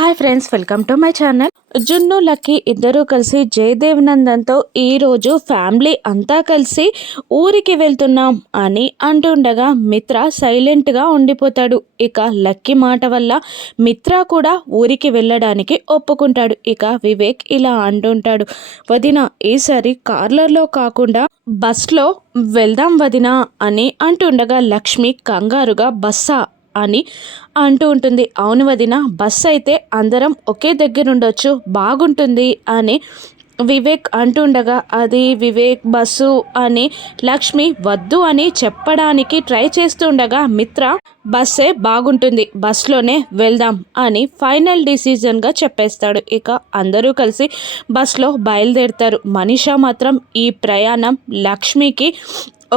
Hi friends, welcome to my channel. జున్ను lucky ఇద్దరూ కలిసి జయదేవ్ నందన్తో ఈరోజు ఫ్యామిలీ అంతా కలిసి ఊరికి వెళ్తున్నాం అని అంటుండగా మిత్ర సైలెంట్గా ఉండిపోతాడు. ఇక లక్కీ మాట వల్ల మిత్ర కూడా ఊరికి వెళ్ళడానికి ఒప్పుకుంటాడు. ఇక వివేక్ ఇలా అంటుంటాడు, వదిన ఈసారి కార్లర్లో కాకుండా బస్లో వెళ్దాం వదిన అని అంటుండగా లక్ష్మి కంగారుగా బస్సా అని అంటూ ఉంటుంది. అవును వదిన, బస్ అయితే అందరం ఒకే దగ్గర ఉండొచ్చు, బాగుంటుంది అని వివేక్ అంటుండగా అది వివేక్ బస్సు అని లక్ష్మి వద్దు అని చెప్పడానికి ట్రై చేస్తుండగా మిత్ర బస్సే బాగుంటుంది, బస్లోనే వెళ్దాం అని ఫైనల్ డిసిజన్గా చెప్పేస్తాడు. ఇక అందరూ కలిసి బస్లో బయలుదేరుతారు. మనీషా మాత్రం ఈ ప్రయాణం లక్ష్మికి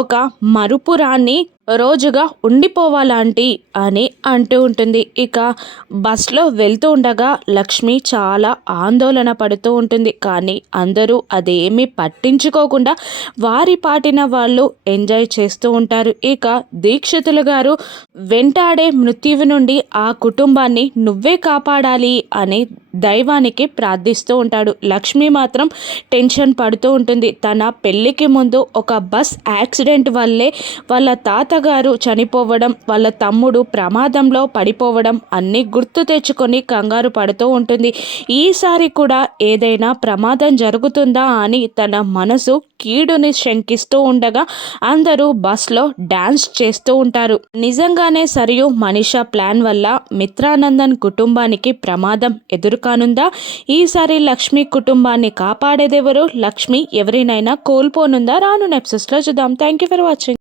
ఒక మరుపురాని రోజుగా ఉండిపోవాలంటీ అని అంటూ ఉంటుంది. ఇక బస్లో వెళ్తూ ఉండగా లక్ష్మి చాలా ఆందోళన పడుతూ ఉంటుంది. కానీ అందరూ అదేమీ పట్టించుకోకుండా వారి పాటిన వాళ్ళు ఎంజాయ్ చేస్తూ ఉంటారు. ఇక దీక్షితులు గారు వెంటాడే మృత్యువు నుండి ఆ కుటుంబాన్ని నువ్వే కాపాడాలి అని దైవానికి ప్రార్థిస్తూ ఉంటాడు. లక్ష్మి మాత్రం టెన్షన్ పడుతూ ఉంటుంది. తన పెళ్ళికి ముందు ఒక బస్ యాక్సిడెంట్ వల్లే వాళ్ళ తాతగారు చనిపోవడం, వాళ్ళ తమ్ముడు ప్రమాదంలో పడిపోవడం అన్నీ గుర్తు తెచ్చుకొని కంగారు పడుతూ ఉంటుంది. ఈసారి కూడా ఏదైనా ప్రమాదం జరుగుతుందా అని తన మనసు కీడుని శంకిస్తూ ఉండగా అందరూ బస్లో డాన్స్ చేస్తూ ఉంటారు. నిజంగానే సరియు మనీషా ప్లాన్ వల్ల మిత్రానందన్ కుటుంబానికి ప్రమాదం ఎదురుకానుందా? ఈసారి లక్ష్మి కుటుంబాన్ని కాపాడేదెవరు? లక్ష్మి ఎవరినైనా కోల్పోనుందా? రాను ఎపిసోడ్స్లో చూద్దాం. Thank you for watching.